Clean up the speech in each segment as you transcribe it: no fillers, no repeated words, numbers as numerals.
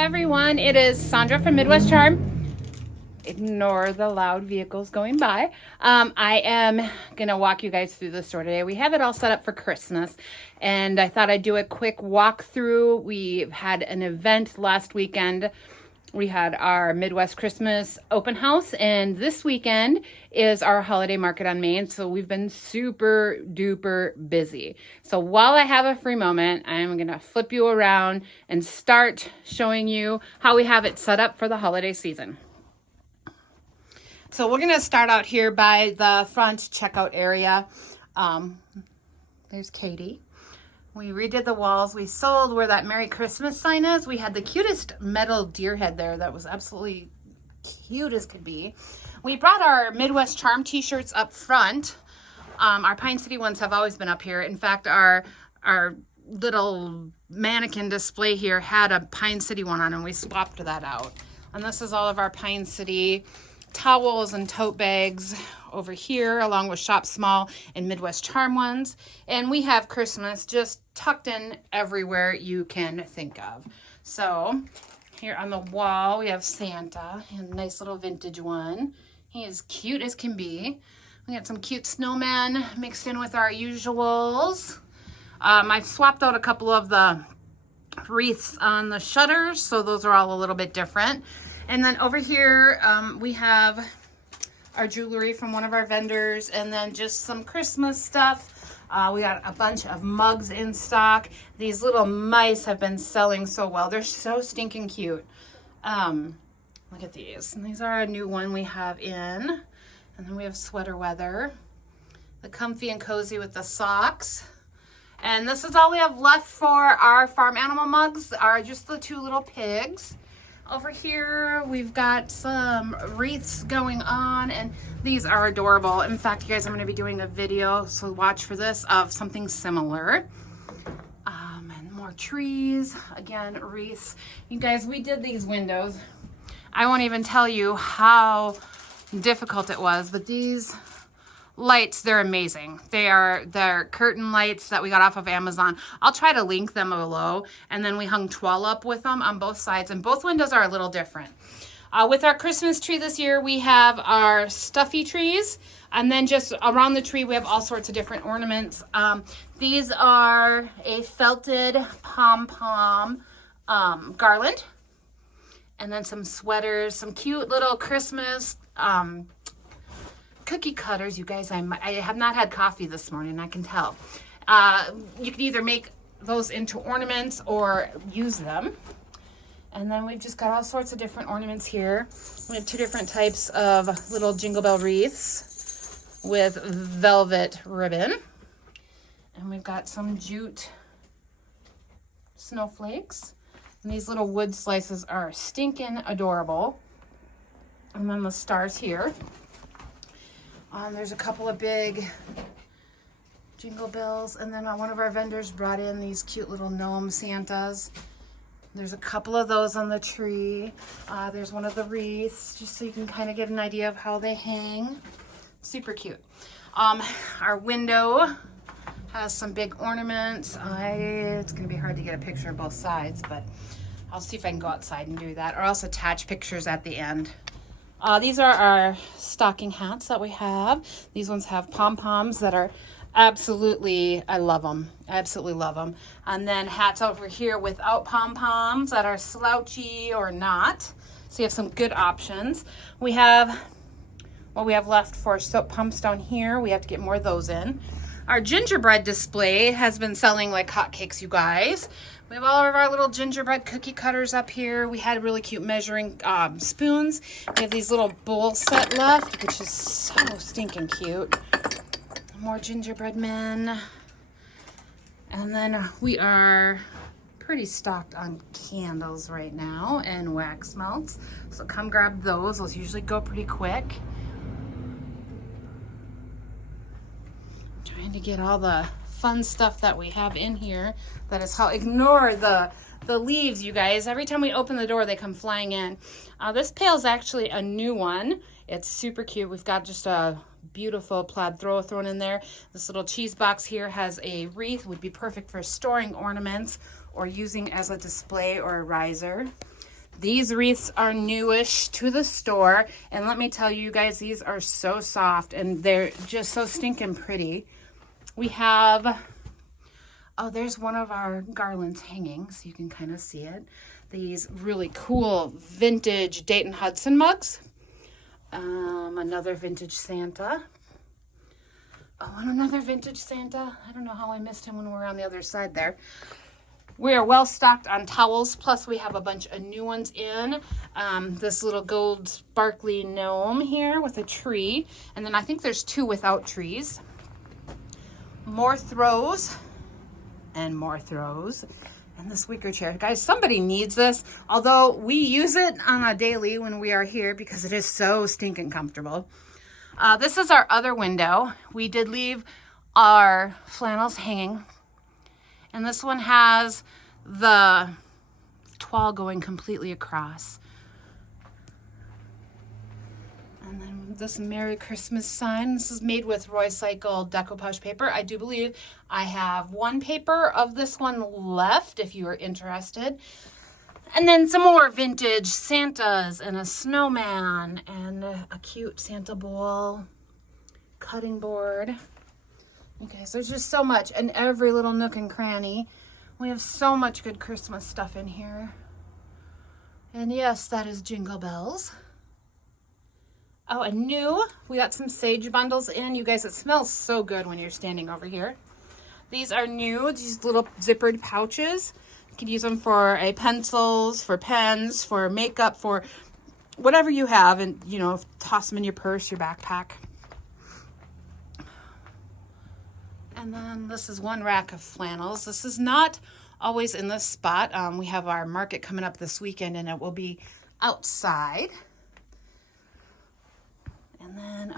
everyone, it is Sandra from Midwest Charm. Ignore the loud vehicles going by. I am gonna walk you guys through the store today. We have it all set up for Christmas, and I thought I'd do a quick walkthrough. We had an event last weekend. We had our Midwest Christmas open house, and this weekend is our holiday market on Main. So we've been super duper busy. So while I have a free moment, I'm gonna flip you around and start showing you how we have it set up for the holiday season. So we're gonna start out here by the front checkout area. There's Katie. We redid the walls. We sold where that Merry Christmas sign is. We had the cutest metal deer head there that was absolutely cute as could be. We brought our Midwest Charm t-shirts up front. Our Pine City ones have always been up here. In fact, our little mannequin display here had a Pine City one on, and we swapped that out. And this is all of our Pine City towels and tote bags over here, along with Shop Small and Midwest Charm ones. And we have Christmas just tucked in everywhere you can think of. So here on the wall, we have Santa, and a nice little vintage one. He is cute as can be. We got some cute snowmen mixed in with our usuals. I've swapped out a couple of the wreaths on the shutters, so those are all a little bit different. And then over here, we have our jewelry from one of our vendors, and then just some Christmas stuff. We got a bunch of mugs in stock. These little mice have been selling so well. They're so stinking cute. Look at these. And these are a new one we have in. And then we have sweater weather. The comfy and cozy with the socks. And this is all we have left for our farm animal mugs, are just the two little pigs. Over here, we've got some wreaths going on, and these are adorable. In fact, you guys, I'm going to be doing a video, so watch for this, of something similar. And more trees, again, wreaths. You guys, we did these windows. I won't even tell you how difficult it was, but these lights, they're amazing. They're curtain lights that we got off of Amazon. I'll try to link them below. And then we hung twirl up with them on both sides, and both windows are a little different. With our Christmas tree this year, we have our stuffy trees, and then just around the tree we have all sorts of different ornaments. These are a felted pom-pom garland, and then some sweaters, some cute little Christmas cookie cutters. You guys, I have not had coffee this morning, I can tell. You can either make those into ornaments or use them. And then we've just got all sorts of different ornaments here. We have two different types of little jingle bell wreaths with velvet ribbon. And we've got some jute snowflakes. And these little wood slices are stinking adorable. And then the stars here. There's a couple of big jingle bells, and then one of our vendors brought in these cute little gnome Santas. There's a couple of those on the tree. There's one of the wreaths, just so you can kind of get an idea of how they hang. Super cute. Our window has some big ornaments. It's going to be hard to get a picture of both sides, but I'll see if I can go outside and do that, or else attach pictures at the end. These are our stocking hats that we have. These ones have pom-poms that are absolutely, I love them. I absolutely love them. And then hats over here without pom-poms that are slouchy or not. So you have some good options. We have what we have left for soap pumps down here. We have to get more of those in. Our gingerbread display has been selling like hotcakes, you guys. We have all of our little gingerbread cookie cutters up here. We had really cute measuring spoons. We have these little bowl set left, which is so stinking cute. More gingerbread men. And then we are pretty stocked on candles right now and wax melts. So come grab those. Those usually go pretty quick. Trying to get all the fun stuff that we have in here. That is how, ignore the leaves, you guys. Every time we open the door, they come flying in. This pail is actually a new one. It's super cute. We've got just a beautiful plaid throw thrown in there. This little cheese box here has a wreath, would be perfect for storing ornaments or using as a display or a riser. These wreaths are newish to the store, and let me tell you guys, these are so soft and they're just so stinking pretty. We have, oh, there's one of our garlands hanging, so you can kind of see it. These really cool vintage Dayton Hudson mugs. Another vintage Santa. Oh, and another vintage Santa. I don't know how I missed him when we were on the other side there. We are well stocked on towels, plus we have a bunch of new ones in. This little gold sparkly gnome here with a tree. And then I think there's 2 without trees. More throws and more throws. And this wicker chair. Guys, somebody needs this. Although we use it on a daily when we are here because it is so stinking comfortable. This is our other window. We did leave our flannels hanging. And this one has the toile going completely across. And then this Merry Christmas sign. This is made with Roycycle decoupage paper. I do believe I have 1 paper of this one left if you are interested. And then some more vintage Santas and a snowman and a cute Santa bowl, cutting board. Okay, so there's just so much, and every little nook and cranny. We have so much good Christmas stuff in here. And yes, that is Jingle Bells. Oh, and new, we got some sage bundles in. You guys, it smells so good when you're standing over here. These are new, these little zippered pouches. You can use them for pencils, for pens, for makeup, for whatever you have, and, you know, toss them in your purse, your backpack. And then this is 1 rack of flannels. This is not always in this spot. We have our market coming up this weekend and it will be outside. And then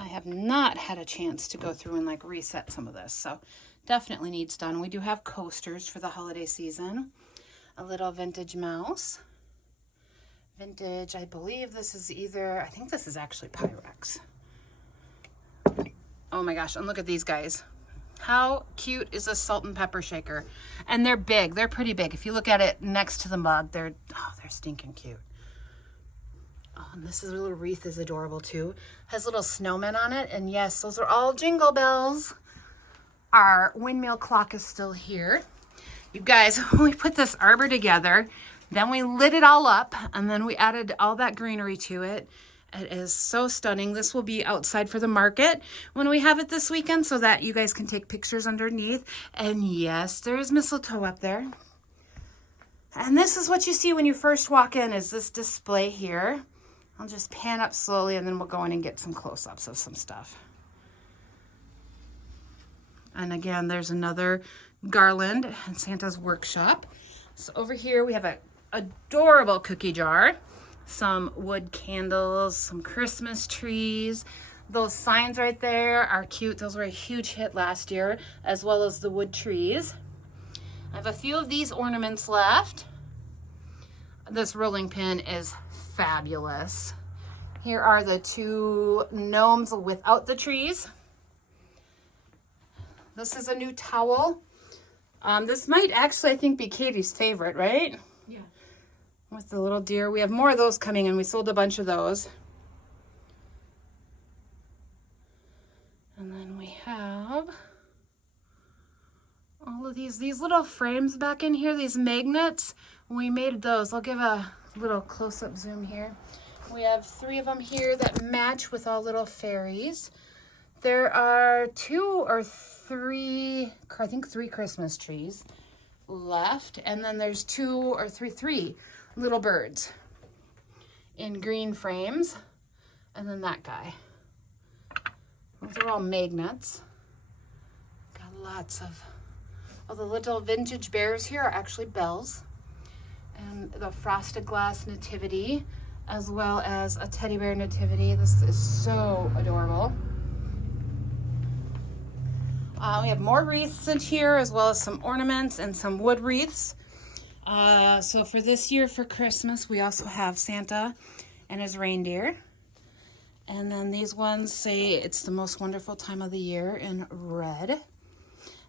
I have not had a chance to go through and like reset some of this. So definitely needs done. We do have coasters for the holiday season. A little vintage mouse. Vintage, I believe this is either, I think this is actually Pyrex. Oh my gosh, and look at these guys. How cute is this salt and pepper shaker? And they're big, they're pretty big. If you look at it next to the mug, they're stinking cute. Oh, and this is a little wreath is adorable too. Has little snowmen on it, and yes, those are all Jingle Bells. Our windmill clock is still here. You guys, when we put this arbor together, then we lit it all up, and then we added all that greenery to it. It is so stunning. This will be outside for the market when we have it this weekend so that you guys can take pictures underneath. And yes, there is mistletoe up there. And this is what you see when you first walk in is this display here. I'll just pan up slowly and then we'll go in and get some close-ups of some stuff. And again, there's another garland in Santa's workshop. So over here we have an adorable cookie jar. Some wood candles, some Christmas trees. Those signs right there are cute. Those were a huge hit last year, as well as the wood trees. I have a few of these ornaments left. This rolling pin is fabulous. Here are the 2 gnomes without the trees. This is a new towel. This might actually, I think, be Katie's favorite, right? Yeah. With the little deer. We have more of those coming in. We sold a bunch of those. And then we have all of these little frames back in here, these magnets. We made those. I'll give a little close-up zoom here. We have 3 of them here that match with all little fairies. There are 2 or 3, I think 3 Christmas trees left. And then there's 2 or 3 little birds in green frames, and then that guy. Those are all magnets. Got lots of, the little vintage bears here are actually bells, and the frosted glass nativity, as well as a teddy bear nativity. This is so adorable. We have more wreaths in here, as well as some ornaments and some wood wreaths. So for this year, for Christmas, we also have Santa and his reindeer. And then these ones say it's the most wonderful time of the year in red.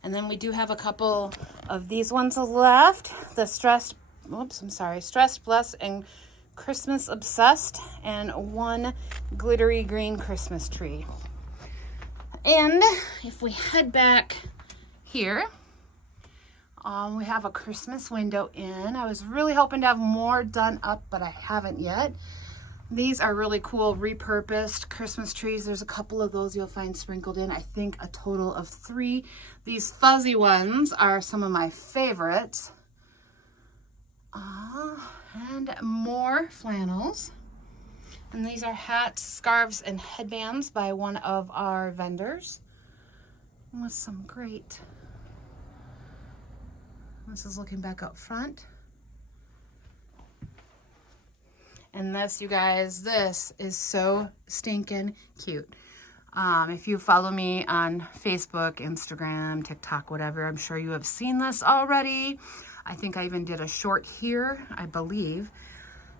And then we do have a couple of these ones left. The stressed oops, I'm sorry, Stressed, Blessed, and Christmas Obsessed, and one glittery green Christmas tree. And if we head back here, we have a Christmas window in. I was really hoping to have more done up, but I haven't yet. These are really cool repurposed Christmas trees. There's a couple of those you'll find sprinkled in. I think a total of 3. These fuzzy ones are some of my favorites. And more flannels. And these are hats, scarves, and headbands by one of our vendors. With some great... This is looking back up front. And this, you guys, this is so stinking cute. If you follow me on Facebook, Instagram, TikTok, whatever, I'm sure you have seen this already. I think I even did a short here, I believe,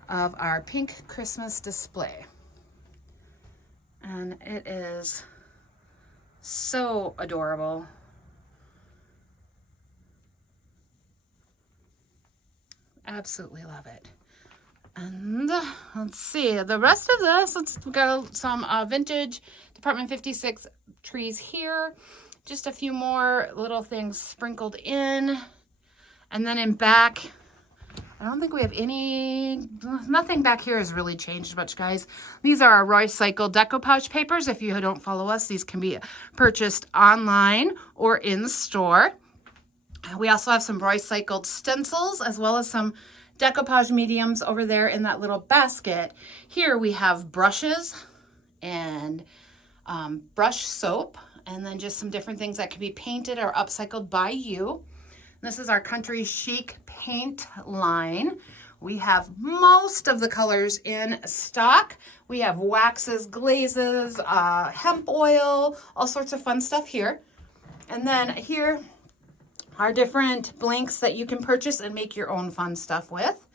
of our pink Christmas display. And it is so adorable. Absolutely love it. And let's see, the rest of this, let's go some vintage Department 56 trees here. Just a few more little things sprinkled in. And then in back, I don't think we have nothing back here has really changed much, guys. These are our recycled decoupage papers. If you don't follow us, these can be purchased online or in store. We also have some recycled stencils as well as some decoupage mediums over there in that little basket. Here we have brushes and brush soap, and then just some different things that can be painted or upcycled by you. This is our Country Chic paint line. We have most of the colors in stock. We have waxes, glazes, hemp oil, all sorts of fun stuff here. And then here are different blanks that you can purchase and make your own fun stuff with.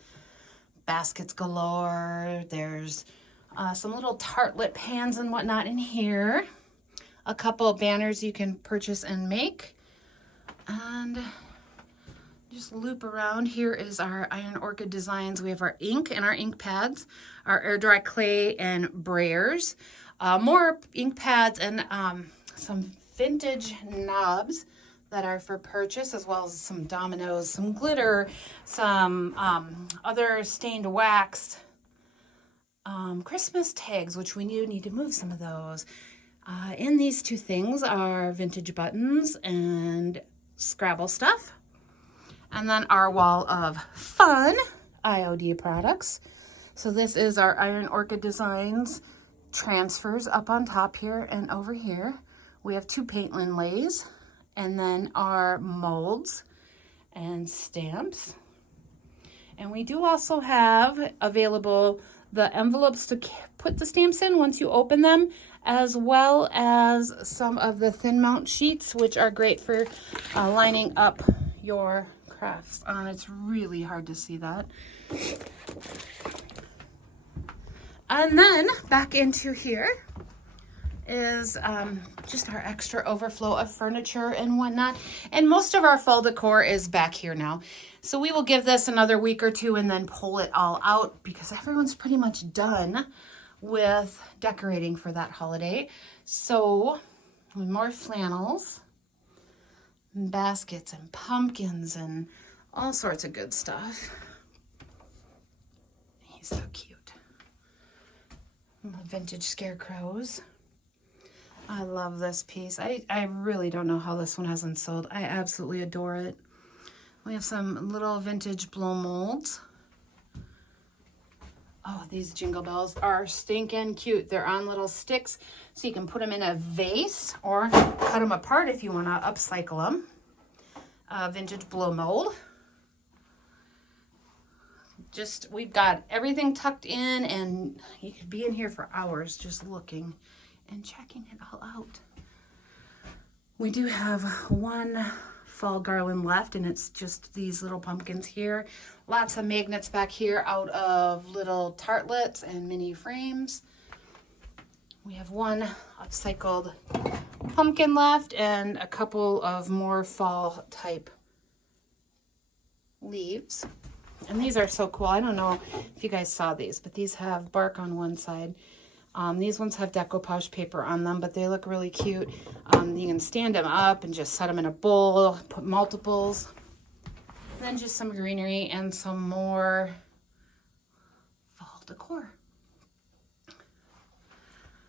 Baskets galore. There's some little tartlet pans and whatnot in here. A couple of banners you can purchase and make. And just loop around. Here is our Iron Orchid designs. We have our ink and our ink pads, our air dry clay and brayers, more ink pads, and some vintage knobs that are for purchase, as well as some dominoes, some glitter, some other stained wax, Christmas tags, which we need to move some of those. In these two things are vintage buttons and Scrabble stuff. And then our wall of fun IOD products. So this is our Iron Orchid designs transfers up on top here and over here. We have 2 paint inlays, and then our molds and stamps. And we do also have available the envelopes to put the stamps in once you open them, as well as some of the thin mount sheets, which are great for lining up your crafts on. It's really hard to see that. And then back into here is just our extra overflow of furniture and whatnot. And most of our fall decor is back here now. So we will give this another week or two and then pull it all out, because everyone's pretty much done with decorating for that holiday. So more flannels, baskets and pumpkins and all sorts of good stuff. He's so cute. Vintage scarecrows. I love this piece. I really don't know how this one hasn't sold. I absolutely adore it. We have some little vintage blow molds. Oh, these jingle bells are stinking cute. They're on little sticks, so you can put them in a vase or cut them apart if you want to upcycle them. Vintage blow mold. Just, we've got everything tucked in, and you could be in here for hours just looking and checking it all out. We do have one fall garland left, and it's just these little pumpkins here. Lots of magnets back here out of little tartlets and mini frames. We have one upcycled pumpkin left and a couple of more fall type leaves. And these are so cool. I don't know if you guys saw these, but these have bark on one side. These ones have decoupage paper on them, but they look really cute. You can stand them up and just set them in a bowl, put multiples. Then just some greenery and some more fall decor.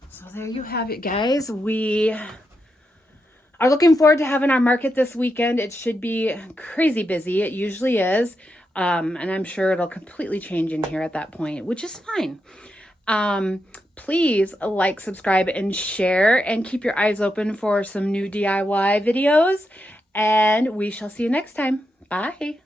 So there you have it, guys. We are looking forward to having our market this weekend. It should be crazy busy. It usually is. And I'm sure it'll completely change in here at that point, which is fine. Please like, subscribe, and share, and keep your eyes open for some new DIY videos. And we shall see you next time. Bye.